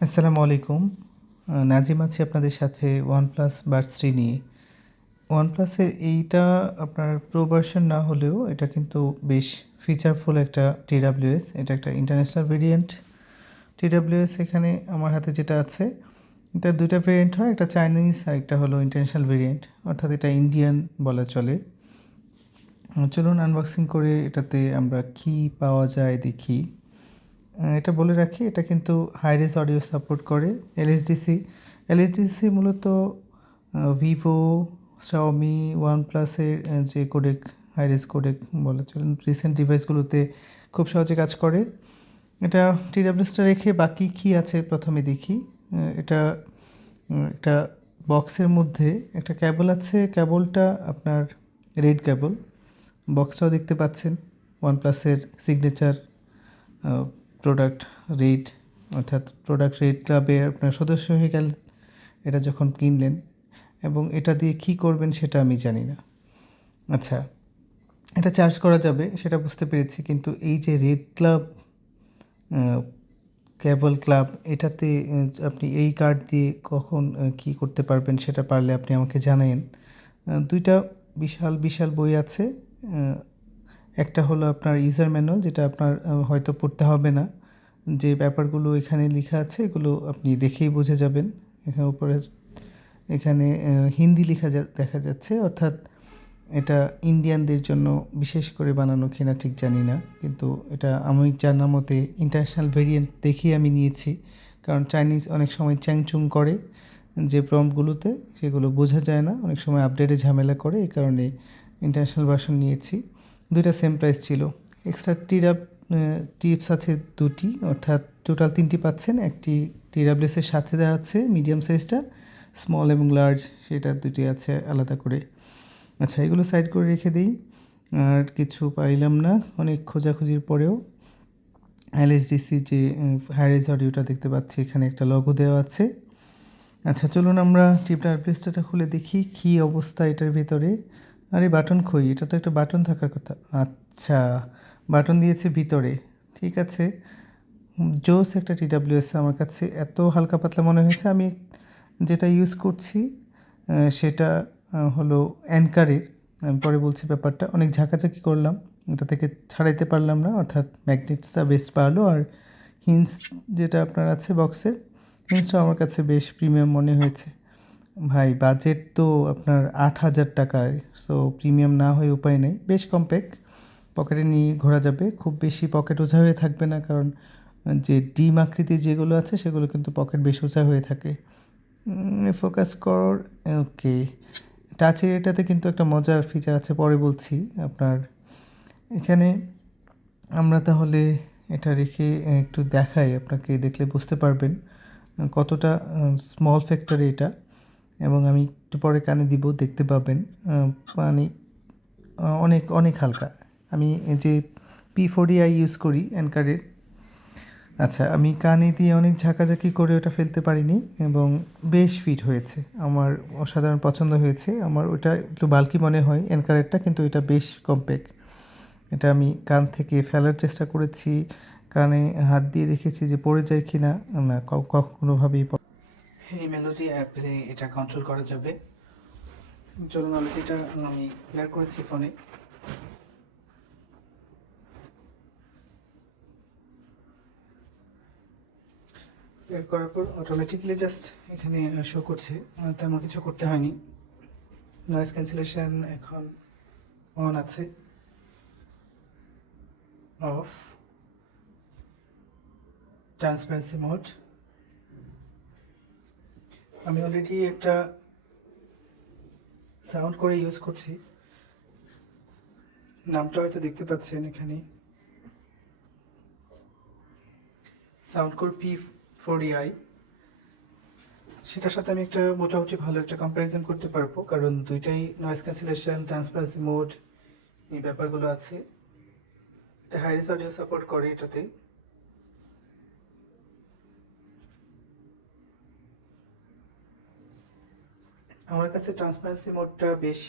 আসসালামু আলাইকুম। নাজিম আছি আপনাদের সাথে OnePlus Buds 3 নিয়ে। OnePlus-এর এইটা আপনার প্রো ভার্সন না হলেও এটা কিন্তু বেশ ফিচারফুল একটা TWS। এটা একটা ইন্টারন্যাশনাল ভেরিয়েন্ট। TWS এখানে আমার হাতে যেটা আছে, এটার ২ টা ভেরিয়েন্ট হয়। একটা চাইনিজ আর একটা হলো ইন্টারন্যাশনাল ভেরিয়েন্ট। অর্থাৎ এটা ইন্ডিয়ান বলা চলে। চলুন আনবক্সিং করে এটাতে আমরা কী পাওয়া যায় দেখি। এটা বলে রাখি, এটা কিন্তু হাই রেজ অডিও সাপোর্ট করে। এলএসডিসি মূলত ভিভো, শাওমি, ওয়ানপ্লাসের যে কোডেক, হাই রেজ কোডেক বলা চলে, রিসেন্ট ডিভাইসগুলোতে খুব সহজে কাজ করে। এটা টিডাব্লিউএসটা রেখে বাকি কী আছে প্রথমে দেখি। এটা একটা বক্সের মধ্যে একটা ক্যাবল আছে। ক্যাবলটা আপনার রেড ক্যাবল। বক্সটাও দেখতে পাচ্ছেন, ওয়ানপ্লাসের সিগনেচার প্রোডাক্ট রেট, অর্থাৎ প্রোডাক্ট রেট ক্লাবে আপনার সদস্য হয়ে গেলেন এটা যখন কিনলেন, এবং এটা দিয়ে কী করবেন সেটা আমি জানি না। আচ্ছা, এটা চার্জ করা যাবে সেটা বুঝতে পেরেছি, কিন্তু এই যে রেড ক্লাব কেবল ক্লাব, এটাতে আপনি এই কার্ড দিয়ে কখন কী করতে পারবেন সেটা পারলে আপনি আমাকে জানায়েন। ২টা বিশাল বিশাল বই আছে। একটা হলো আপনার ইউজার ম্যানুয়াল, যেটা আপনার হয়তো পড়তে হবে না। যে ব্যাপারগুলো এখানে লেখা আছে এগুলো আপনি দেখেই বুঝে যাবেন। এখানে উপরে এখানে হিন্দি লেখা দেখা যাচ্ছে, অর্থাৎ এটা ইন্ডিয়ানদের জন্য বিশেষ করে বানানো কিনা ঠিক জানি না, কিন্তু এটা আমি জানার মতে ইন্টারন্যাশনাল ভেরিয়েন্ট দেখেই আমি নিয়েছি। কারণ চাইনিজ অনেক সময় চ্যাংচুং করে যে প্রম্পটগুলোতে, সেগুলো বোঝা যায় না, অনেক সময় আপডেটে ঝামেলা করে, এই কারণে ইন্টারন্যাশনাল ভার্সন নিয়েছি। ২টা সেম প্রাইস ছিল। এক্সট্রা টিপস আছে ২টি, অর্থাৎ টোটাল ৩টি পাচ্ছেন। একটি TWS-এর সাথে দেওয়া আছে মিডিয়াম সাইজটা, স্মল এবং লার্জ সেটা ২টি আছে আলাদা করে। আচ্ছা, এগুলো সাইড করে রেখে দিই। আর কিছু পাইলাম না অনেক খোঁজাখুঁজির পরেও। এলএসডিসি যে হাই রেজ অডিওটা দেখতে পাচ্ছি, এখানে একটা লোগো দেওয়া আছে। আচ্ছা, চলুন আমরা TWS-টা খুলে দেখি কী অবস্থা এটার ভেতরে। আরে বাটন কই? এটা তো একটা বাটন থাকার কথা। আচ্ছা, বাটন দিয়েছে ভিতরে। ঠিক আছে, জোস একটা TWS আমার কাছে। এত হালকা পাতলা মনে হয়েছে। আমি যেটা ইউজ করছি সেটা হলো অ্যানকারের। আমি পরে বলছি ব্যাপারটা। অনেক ঝাঁকাঝাঁকি করলাম, এটা থেকে ছাড়াইতে পারলাম না, অর্থাৎ ম্যাগনেটসটা বেশ ভালো। আর হিন্স যেটা আপনার আছে বক্সের, হিন্সটাও আমার কাছে বেশ প্রিমিয়াম মনে হয়েছে। ভাই বাজেট তো আপনার ৮,০০০ টাকায়, সো প্রিমিয়াম না হয়ে উপায় নেই। বেশ কম্প্যাক্ট, পকেটে নিয়ে ঘোরা যাবে, খুব বেশি পকেট ওঝা হয়ে থাকবে না, কারণ যে ডিম আকৃতির যেগুলো আছে সেগুলো কিন্তু পকেট বেশ উঁচা হয়ে থাকে। ফোকাস কর, ওকে। টাচের এটাতে কিন্তু একটা মজার ফিচার আছে, পরে বলছি। আপনার এখানে আমরা তাহলে এটা রেখে একটু দেখাই আপনাকে, দেখলে বুঝতে পারবেন কতটা স্মল ফ্যাক্টরে এটা। এবং আমি একটু পরে কানে দিব, দেখতে পাবেন। মানে অনেক অনেক হালকা। আমি এই যে P40i ইউজ করি অ্যানকারের। আচ্ছা, আমি কানে দিয়ে অনেক ঝাঁকাঝাঁকি করে ওটা ফেলতে পারিনি, এবং বেশ ফিট হয়েছে। আমার অসাধারণ পছন্দ হয়েছে। আমার ওটা একটু বাল্কি মনে হয় অ্যানকারেরটা, কিন্তু এটা বেশ কম্প্যাক্ট। এটা আমি কান থেকে ফেলার চেষ্টা করেছি, কানে হাত দিয়ে দেখেছি যে পড়ে যায় কি না। না, কোনোভাবেই এই মেলোডি অ্যাপে এটা কন্ট্রোল করা যাবে। চলুন, অলরেডি এটা আমি পেয়ার করেছি ফোনে। পেয়ার করার পর অটোমেটিক্যালি জাস্ট এখানে শো করছে, তেমন কিছু করতে হয়নি। নয়েজ ক্যান্সেলেশন এখন অন আছে, অফ, ট্রান্সপারেন্সি মোড। আমি অলরেডি একটা সাউন্ড করে ইউজ করছি, নামটা হয়তো দেখতে পাচ্ছেন এখানে, সাউন্ড কোর P40i। সেটার সাথে আমি একটা মোটামুটি ভালো একটা কম্প্যারিজন করতে পারবো, কারণ দুইটাই নয়েজ ক্যান্সেলেশন, ট্রান্সপারেন্সি মোড, এই ব্যাপারগুলো আছে। এটা হাই রেজ অডিও সাপোর্ট করে এটাতে। আমার কাছে ট্রান্সপারেন্সি মোডটা বেশ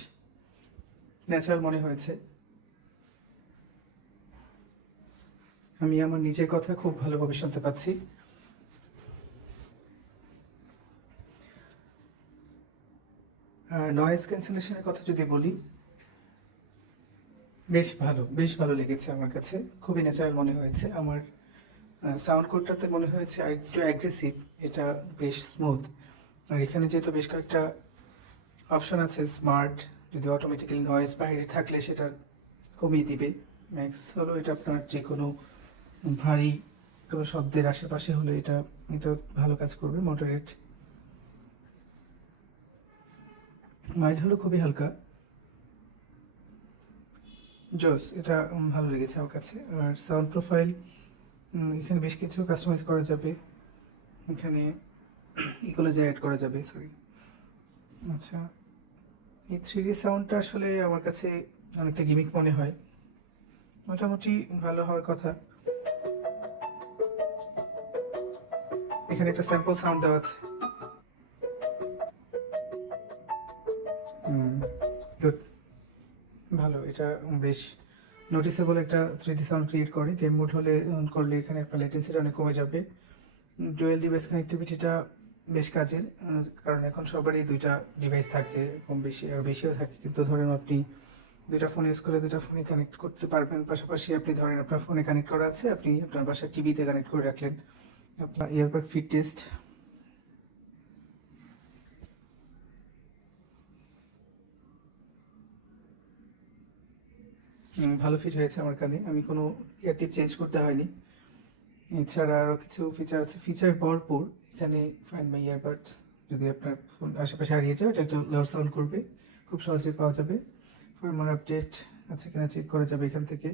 ন্যাচারাল মনে হয়েছে। আমি আমার নিজের কথা খুব ভালোভাবে শুনতে পাচ্ছি। নয়েজ ক্যান্সেলেশনের কথা যদি বলি, বেশ ভালো লেগেছে আমার কাছে, খুবই ন্যাচারাল মনে হয়েছে। আমার সাউন্ড কোডটাতে মনে হয়েছে আর একটু অ্যাগ্রেসিভ, এটা বেশ স্মুথ। আর এখানে যেহেতু বেশ কয়েকটা অপশন আছে, স্মার্ট, যদি অটোমেটিক্যালি নয়েজ বাইরে থাকলে সেটা কমিয়ে দিবে। ম্যাক্স হলো এটা আপনার যে কোনো ভারী কোনো শব্দের আশেপাশে হলে এটা এটা ভালো কাজ করবে। মডারেট, মাইল্ড হলো খুবই হালকা। জোস, এটা ভালো লেগেছে আমার কাছে। আর সাউন্ড প্রোফাইল, এখানে বেশ কিছু কাস্টমাইজ করা যাবে, এখানে ইকুয়ালাইজার অ্যাড করা যাবে, সরি। আচ্ছা, এই 3D সাউন্ডটা আসলে আমার কাছে অনেকটা গিমিক মনে হয়, মোটামুটি ভালো হওয়ার কথা। এখানে একটা স্যাম্পল সাউন্ড দেওয়া আছে। গুড, ভালো। এটা বেশ নোটিসেবল একটা 3D সাউন্ড ক্রিয়েট করে। গেম মোড হলে অন করলে এখানে আপনার লেটেন্সিটা অনেক কমে যাবে। ডুয়েল ডিভাইস কানেক্টিভিটিটা বেশ কাজের, কারণ এখন সবারই দুইটা ডিভাইস থাকে, কম বেশি আর বেশিও থাকে। কিন্তু ধরেন আপনি দুইটা ফোন ইউজ করে দুইটা ফোনে কানেক্ট করতে পারবেন, পাশাপাশি আপনি ধরেন আপনার ফোনে কানেক্ট করা আছে, আপনি আপনার বাসার টিভিতে কানেক্ট করে রাখলেন। আপনার ইয়ারবাড ফিট টেস্ট, ভালো ফিট হয়েছে আমার কানে, আমি কোনো ইয়ারটিপ চেঞ্জ করতে হয়নি। এছাড়া আরও কিছু ফিচার আছে, ফিচার ভরপুর এখানে। ফাইন্ড মাই ইয়ারবাডস, যদি আপনার ফোন আশেপাশে হারিয়ে যায় এটা একটা লাউড সাউন্ড করবে, খুব সহজে পাওয়া যাবে। ফার্মওয়্যার আপডেট আছে কিনা চেক করা যাবে এখান থেকে।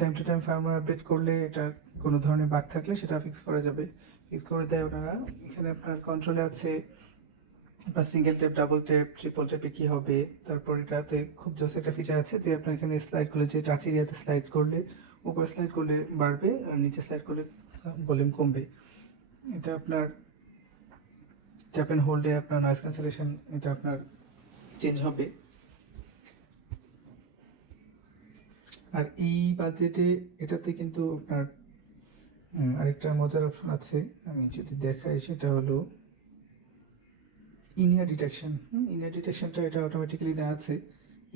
Time to time firmware update করলে এটা কোনো ধরনের বাগ থাকলে সেটা ফিক্স করা যাবে, ফিক্স করে দেয় ওনারা। এখানে আপনার কন্ট্রোলে আছে আপনার single tap, double tap, triple ট্যাপে কী হবে। তারপর এটাতে খুব জোস একটা ফিচার আছে যে আপনার এখানে স্লাইড করলে, যে টাচ এরিয়াতে স্লাইড করলে, উপরে স্লাইড করলে বাড়বে আর নিচে স্লাইড করলে ভলিউম কমবে। এটা আপনার ট্যাপ অ্যান্ড হোল্ডে আপনার নয়েজ ক্যান্সেলেশন এটা আপনার চেঞ্জ হবে। আর এই বাজেটে এটাতে কিন্তু আপনার আরেকটা মজার অপশন আছে, আমি যদি দেখাই সেটা হলো ইনিয়ার ডিটেকশন। ইনিয়ার ডিটেকশনটা এটা অটোমেটিক্যালি দেওয়া আছে,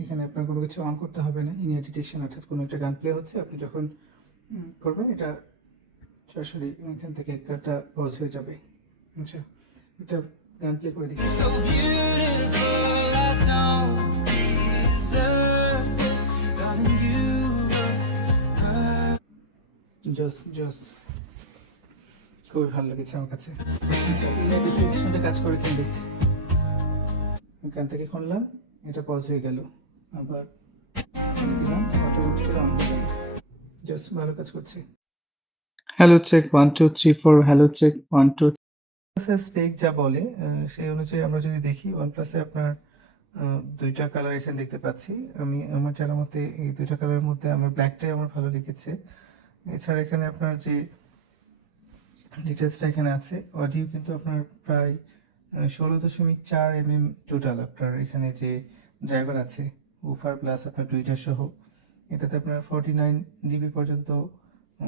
এখানে আপনার কোনো কিছু অন করতে হবে না। ইনিয়ার ডিটেকশন অর্থাৎ কোনো একটা গান প্লে হচ্ছে, আপনি যখন করবেন এটা সরাসরি এখান থেকে একটা পজ হয়ে যাবে। আচ্ছা, এটা গান প্লে করে দিচ্ছি। So beautiful, I don't deserve this, darling. You were জস জস, খুবই ভালো লেগেছে আমার কাছে। আচ্ছা, ইনিয়ার ডিটেকশনটা কাজ করে কিনা দেখছি। এখান থেকে খুললাম, এটা পজ হয়ে গেল, আবার দিলাম, অটোমেটিক্যালি অন হয়ে গেল। জাস্ট ভালো কাজ করছে। Hello check 1 2 3 4, hello check 1 2। স্পেক যা বলে সেই অনুযায়ী আমরা যদি দেখি, ওয়ানপ্লাসে আপনার দুইটা কালার এখানে দেখতে পাচ্ছি। আমি আমার জানার মতে এই দুইটা কালারের মধ্যে আমার ব্ল্যাকটাই আমার ভালো লেগেছে। এছাড়া এখানে আপনার যে ডিটেলসটা এখানে আছে, অডিও কিন্তু আপনার প্রায় 16.4 mm টোটাল আপনার এখানে যে ড্রাইভার আছে, উফার প্লাস আপনার টুইটার সহ। এটাতে আপনার 49 dB পর্যন্ত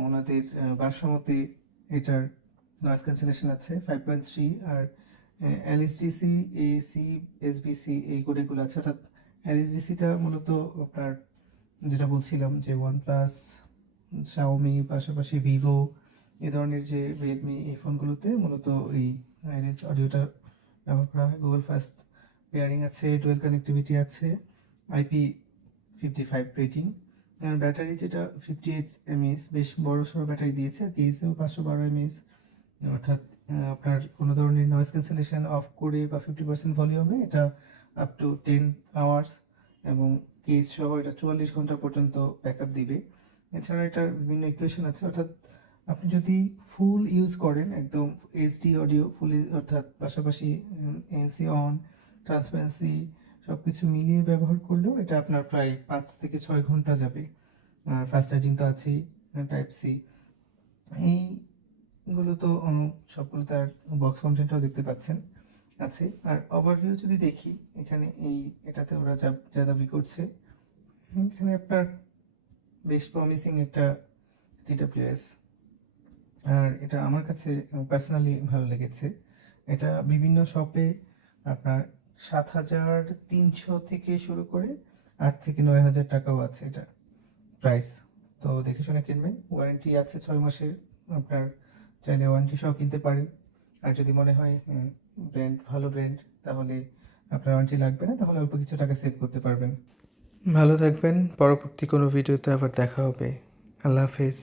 ওনাদের ভারসাম্যতে এটার নয়েজ ক্যান্সেলেশন আছে 5.3। আর এলএসডিসি, এসি, এসবিসি এই কোডেগুলো আছে। অর্থাৎ এলএসডিসিটা মূলত আপনার যেটা বলছিলাম যে ওয়ানপ্লাস, শাওমি, পাশাপাশি ভিভো এই ধরনের যে রেডমি, এই ফোনগুলোতে মূলত এই আইরিস অডিওটা ব্যবহার করা হয়। গুগল ফাস্ট পেয়ারিং আছে, ডুয়েল কানেক্টিভিটি আছে, IP55 রেটিং। আর ব্যাটারি যেটা 58 mAh, বেশ বড় সড়ো ব্যাটারি দিয়েছে। আর কেসেও 512 mAh, অর্থাৎ আপনার কোনো ধরনের নয়েজ ক্যান্সেলেশন অফ করে বা 50% ভলিউমে এটা আপ টু 10 আওয়ার্স, এবং কেস সহ এটা 44 ঘন্টা পর্যন্ত ব্যাকআপ দিবে। এছাড়া এটার বিভিন্ন ইকুয়েশন আছে, অর্থাৎ আপনি যদি ফুল ইউজ করেন একদম এইচডি অডিও ফুল, অর্থাৎ পাশাপাশি এনসি অন, ট্রান্সপারেন্সি সব কিছু মিলিয়ে ব্যবহার করলেও এটা আপনার প্রায় 5 থেকে 6 ঘন্টা যাবে। আর ফাস্ট চার্জিং তো আছেই, টাইপ সি, এইগুলো তো সবগুলো তার বক্স কন্টেন্টটাও দেখতে পাচ্ছেন আছে। আর ওভারভিউ যদি দেখি, এখানে এটাতে ওরা যা দাবি করছে, এখানে আপনার বেশ প্রমিসিং একটা TWS। আর এটা আমার কাছে পার্সোনালি ভালো লেগেছে। এটা বিভিন্ন শপে আপনার 7,300 থেকে শুরু করে 8 থেকে 9 হাজার টাকাও আছে এটা প্রাইস। তো দেখে শুনে কিনবেন। ওয়ারেন্টি আছে 6 মাসের। আপনার চাইলে ওয়ারেন্টি সহ কিনতে পারেন। আর যদি মনে হয় ভালো ব্র্যান্ড, তাহলে আপনার ওয়ারেন্টি লাগবে না, তাহলে অল্প কিছু টাকা সেভ করতে পারবেন। ভালো থাকবেন। পরবর্তী কোনো ভিডিওতে আবার দেখা হবে। আল্লাহ হাফেজ।